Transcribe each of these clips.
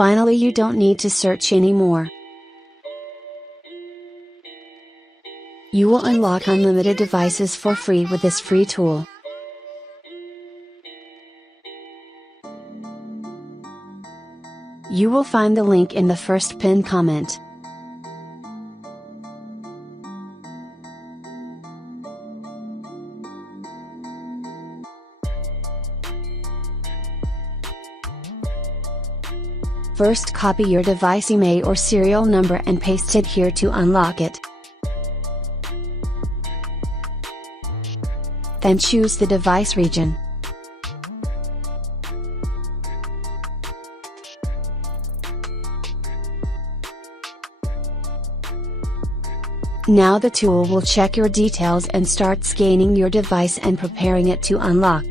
Finally, you don't need to search anymore. You will unlock unlimited devices for free with this free tool. You will find the link in the first pinned comment. First, copy your device email or serial number and paste it here to unlock it. Then choose the device region. Now the tool will check your details and start scanning your device and preparing it to unlock.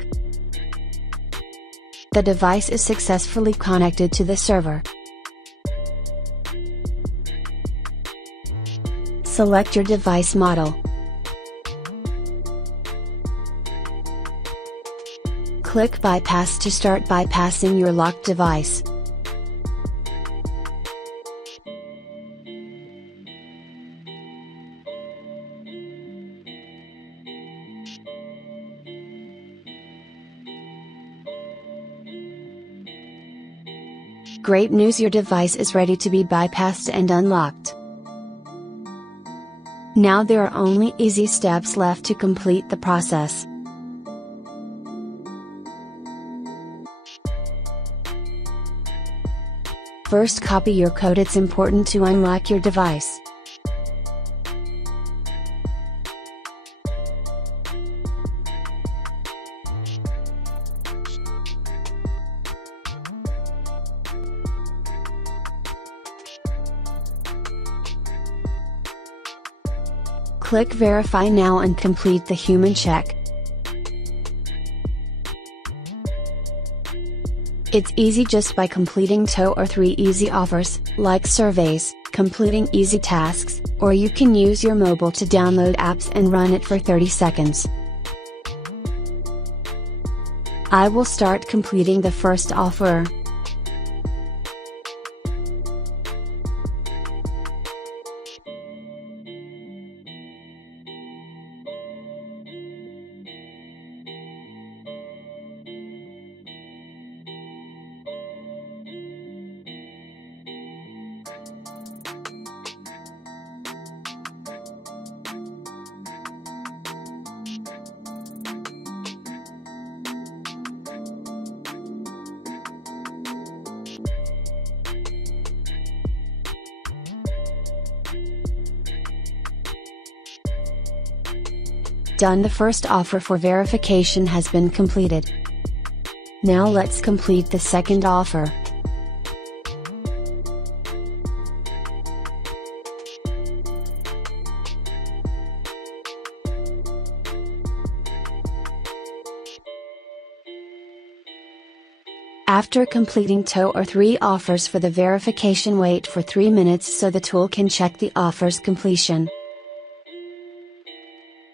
The device is successfully connected to the server. Select your device model. Click Bypass to start bypassing your locked device. Great news, your device is ready to be bypassed and unlocked. Now there are only easy steps left to complete the process. First, copy your code. It's important to unlock your device. Click Verify now and complete the human check. It's easy just by completing 2 or 3 easy offers, like surveys, completing easy tasks, or you can use your mobile to download apps and run it for 30 seconds. I will start completing the first offer. Done. The first offer for verification has been completed. Now let's complete the second offer. After completing 2 or 3 offers for the verification, wait for 3 minutes so the tool can check the offer's completion.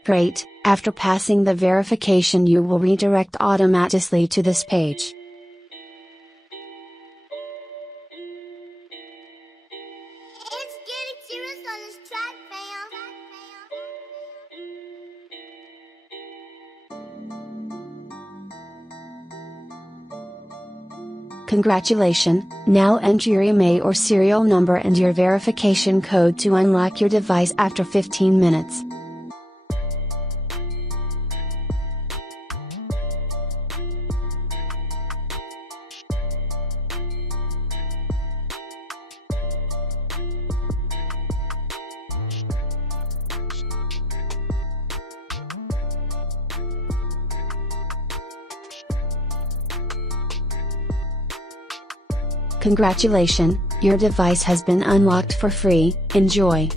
Great, after passing the verification you will redirect automatically to this page. It's getting serious on this track, fam. Congratulations, now enter your email or serial number and your verification code to unlock your device after 15 minutes. Congratulations, your device has been unlocked for free. Enjoy!